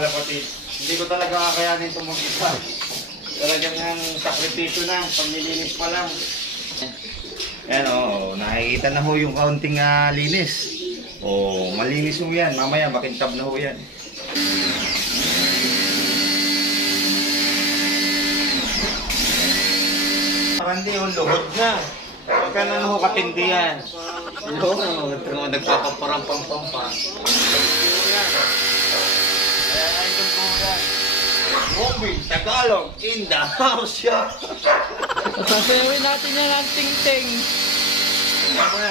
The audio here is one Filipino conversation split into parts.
kalapatid, hindi ko talaga kakayanin itong mag-isa. Talagang ang sakripisyo na, paglilinis pa lang. Ayan o, nakikita na ho yung kaunting linis. O, malinis ho yan. Mamaya makintab na ho yan. Hindi yung luhod na. Huwag na ho katindi yan. Luhod, nagpapaparang-pang-pang. Bombing, Tagalog, in the house, yeah. Sasayawin natin yan ang ting-ting.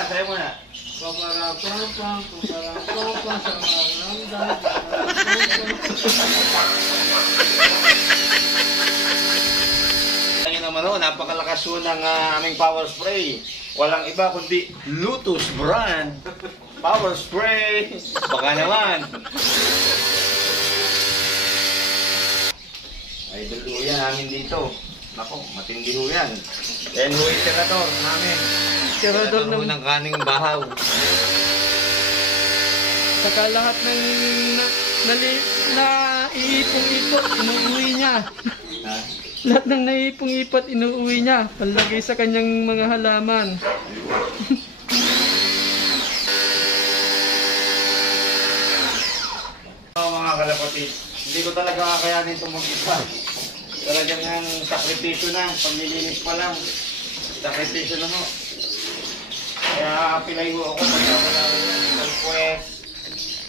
Sayo mo na. Paparapapang, paparapapang, sa maranggan. Ngayon naman ho, napakalakas ho ng aming power spray. Walang iba kundi Lotus brand. Power spray. Baka naman. Idol ho yan namin dito. Nako, matindi ho yan. Yan ho yung tirador namin. Tirador ng kaning bahaw. Saka lahat ng naiipong-ipot, inuuwi niya. Ha? Lahat ng naiipong-ipot, inuuwi niya. Palagay sa kanyang mga halaman. Mga kalapatid, hindi ko talaga kakayanin itong mag-isa. Talagang ang sakripisyo na, paglilinis pa lang. Sakripisyo na ho. Kaya pilay ho ako, wala ho yan. Si Talpues,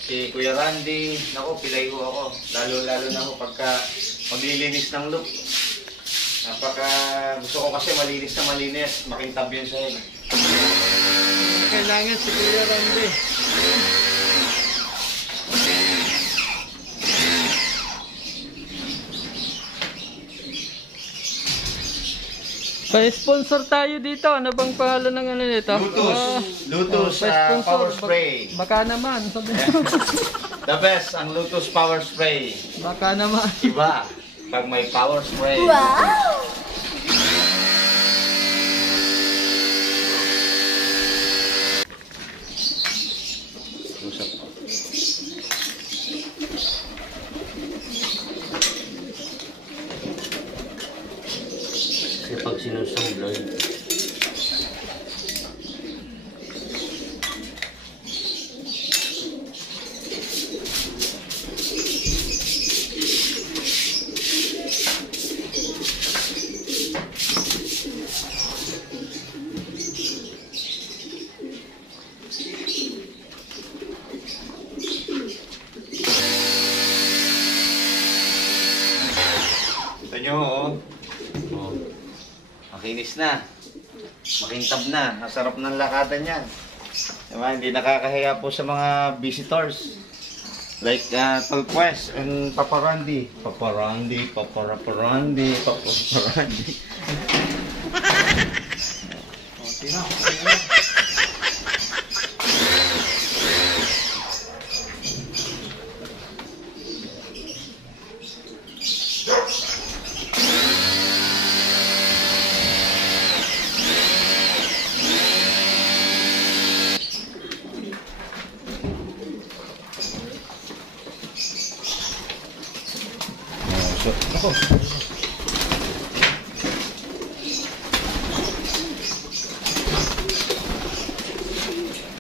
si Kuya Randy, naku, pilay ho ako. Lalo na ho pagka maglilinis ng look. Gusto ko kasi malinis na malinis, makintab yun sa'yo. Kailangan si Kuya Randy. Pa-sponsor tayo dito. Ano bang pangalan ng ano nito? Lotus Power Spray. Baka naman. The best, ang Lotus Power Spray. Baka naman. Iba, pag may power spray. Wow! Kasi pag sinusumbloy, ito nyo oh. Makinis na. Makintab na. Masarap ng lakatan yan. Diba? Hindi nakakahiya po sa mga visitors. Like Talpues and Papa Randy. Papa Randy. Tina. So, ako.